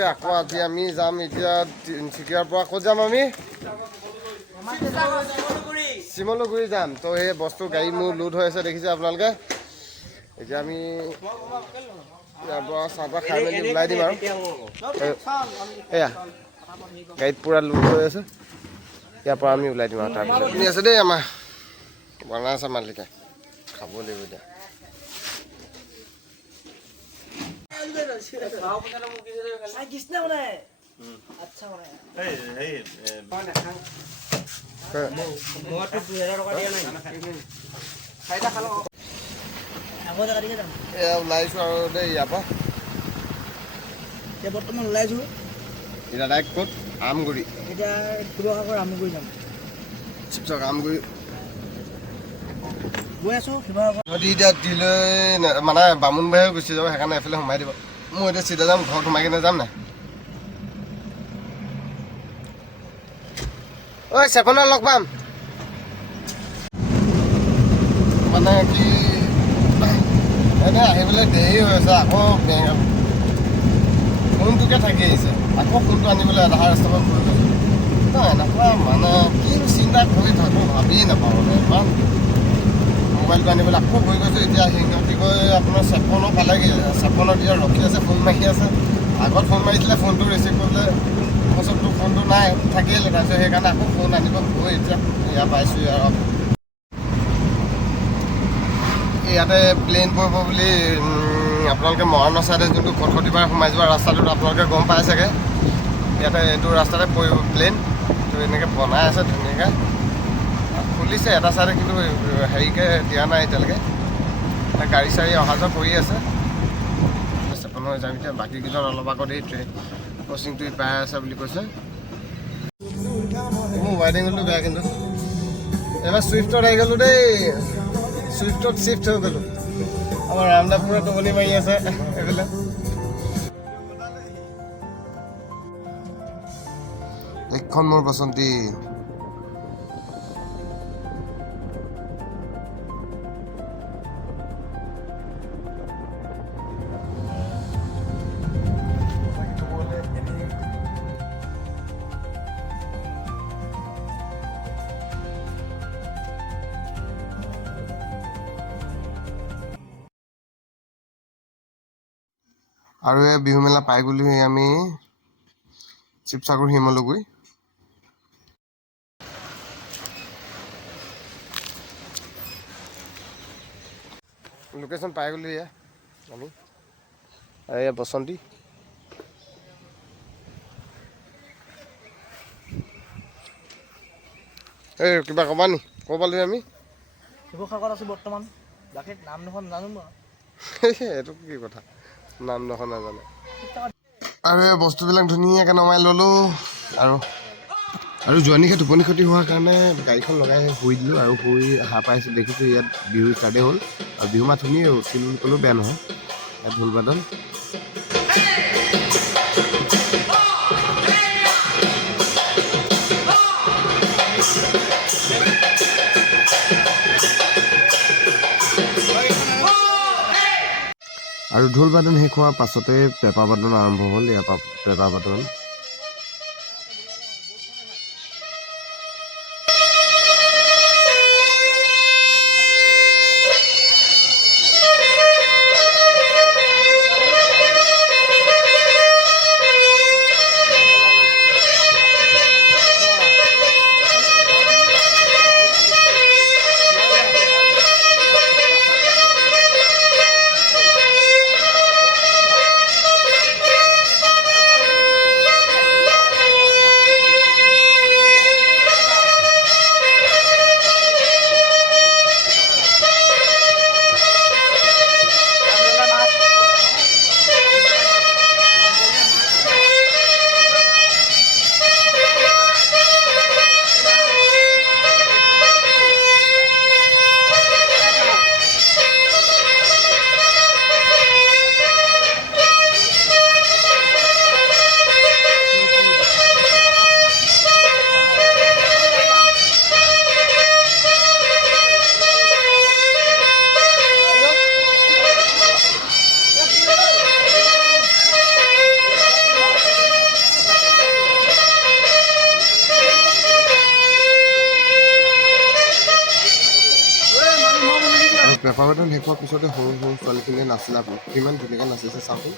আপোনালোকে আকৌ আজি আমি যাম এতিয়া তিনিচুকীয়াৰ পৰা ক'ত যাম আমি শিমলুগুৰি যাম তো সেই বস্তু গাড়ী মোৰ লোড হৈ আছে দেখিছে আপোনালোকে এতিয়া আমি ইয়াৰ পৰা চাহ তাহ খাই মেলি ওলাই দিম আৰু এয়া গাড়ীত পূৰা লোড হৈ আছে ইয়াৰ পৰা আমি ওলাই দিম আৰু তাৰপিছত শুনি আছে দেই আমাৰ বনাই আছে মালিকে খাব লাগিব এতিয়া ওলাইছো আৰু দেই ইয়াৰ পৰা বৰ্তমান ওলাইছো এতিয়া ডাইৰেক্ট ক'ত আমগুৰি এতিয়া শিৱসাগৰ আমগুৰি যাম শিৱসাগৰ আমগুৰি গৈ আছো শিৱসাগৰ যদি এতিয়া দিলৈ মানে বামুণবাৰীহে গুচি যাব সেইকাৰণে এফালে সোমাই দিব মই এতিয়া চিধা যাম ঘৰত সোমাই কিনে যাম নাই ঐ চেপনত লগ পাম মানে কি এনে আহিবলৈ দেৰি হৈ আছে আকৌ ফোনটোকে থাকি আহিছে আকৌ ফোনটো আনিবলৈ আধা ৰাস্তামান কৰি গৈছোঁ এনেকুৱা মানে কি চিন্তা কৰি থাকোঁ ভাবিয়ে নাপাওঁ মানে ইমান মোবাইলটো আনিবলৈ আকৌ গৈ গৈছোঁ এতিয়া সিহঁতি গৈ আপোনাৰ চেপনৰ পালেগৈ চেপনত এতিয়া ৰখি আছে ফোন মাৰি আছে আগত ফোন মাৰিছিলে ফোনটো ৰিচিভ কৰিলে মোৰ চবটো ফোনটো নাই থাকিলে তাৰপিছত সেইকাৰণে আকৌ ফোন আনিব গৈ এতিয়া ইয়াৰ পাইছোঁ আৰু ইয়াতে প্লেইন পৰিব বুলি আপোনালোকে মৰাণৰ ছাইডে যোনটো কটকটিপাৰ সোমাই যোৱা ৰাস্তাটোত আপোনালোকে গম পাই চাগে ইয়াতে এইটো ৰাস্তাতে পৰিব প্লেইন তো এনেকৈ বনাই আছে ধুনীয়াকৈ খুলিছে এটা ছাইডে কিন্তু হেৰিকৈ দিয়া নাই এতিয়ালৈকে গাড়ী চাড়ী অহা যোৱা কৰি আছে চেপনৰ যাম এতিয়া বাকীকেইজন অলপ আগত এই ক্ৰচিংটো পাই আছে বুলি কৈছে মোৰ ৱাইডিংটো বেয়া কিন্তু এইবাৰ ছুইফ্টত আহি গ'লোঁ দেই ছুইফ্টত চিফ্ট হৈ গ'লোঁ আমাৰ ৰামদাপুৰত টোপনি মাৰি আছে এইফালে এইখন মোৰ পচন্দি আৰু এই বিহু মেলা পাই গ'লো আমি শিৱসাগৰ শিমলুগুৰি লোকেশ্যন পাই গ'লো এয়া আমি এয়া বসন্তী এই কিবা ক'বা নি ক'ব পালোঁ আমি শিৱসাগৰত আছো বৰ্তমান বাকী নাম দুখন জানো মই এইটো কি কথা নাম দুখন নাজানে আৰু এই বস্তুবিলাক ধুনীয়াকৈ নমাই ল'লোঁ আৰু যোৱানিশা টোপনি ক্ষতি হোৱাৰ কাৰণে গাড়ীখন লগাই শুই দিলোঁ আৰু শুই সাৰ পাইছোঁ দেখিছোঁ ইয়াত বিহু ষ্টাৰ্টেই হ'ল আৰু বিহু মাত শুনিয়ে উঠিলোঁ বুলি ক'লেও বেয়া নহয় ইয়াত ঢোল বাদন আৰু ঢোল বাদন শেষ হোৱাৰ পাছতে পেঁপা বাদন আৰম্ভ হ'ল ইয়াৰ পৰা পেঁপা বাদন সভাবেদন শেষ হোৱাৰ পিছতে সৰু সৰু ছোৱালীখিনিয়ে নাচিলে। কিমান ধুনীয়াকৈ নাচিছে চাওকচোন।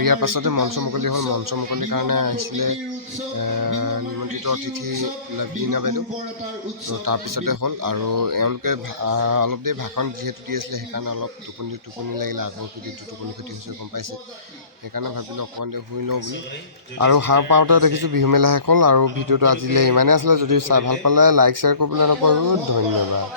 ইয়াৰ পাছতে মঞ্চ মুকলি হ'ল। মঞ্চ মুকলিৰ কাৰণে আহিছিলে নিমন্ত্ৰিত অতিথি বীণা বাইদেউ। তো তাৰপিছতে হ'ল আৰু এওঁলোকে অলপ দেৰি ভাষণ যিহেতু দি আছিলে সেইকাৰণে অলপ টোপনি লাগিলে। আগৰ পিঠিটো টোপনি ক্ষতি হৈছে গম পাইছে। সেইকাৰণে ভাবিলোঁ অকণমান দেৰি শুই লওঁ বুলি। আৰু সাৰ পাওঁতে দেখিছোঁ বিহু মেলা শেষ হ'ল। আৰু ভিডিঅ'টো আজিলৈ ইমানেই আছিলে। যদি চাই ভাল পালে লাইক শ্বেয়াৰ কৰিবলৈ নকৰিব। ধন্যবাদ।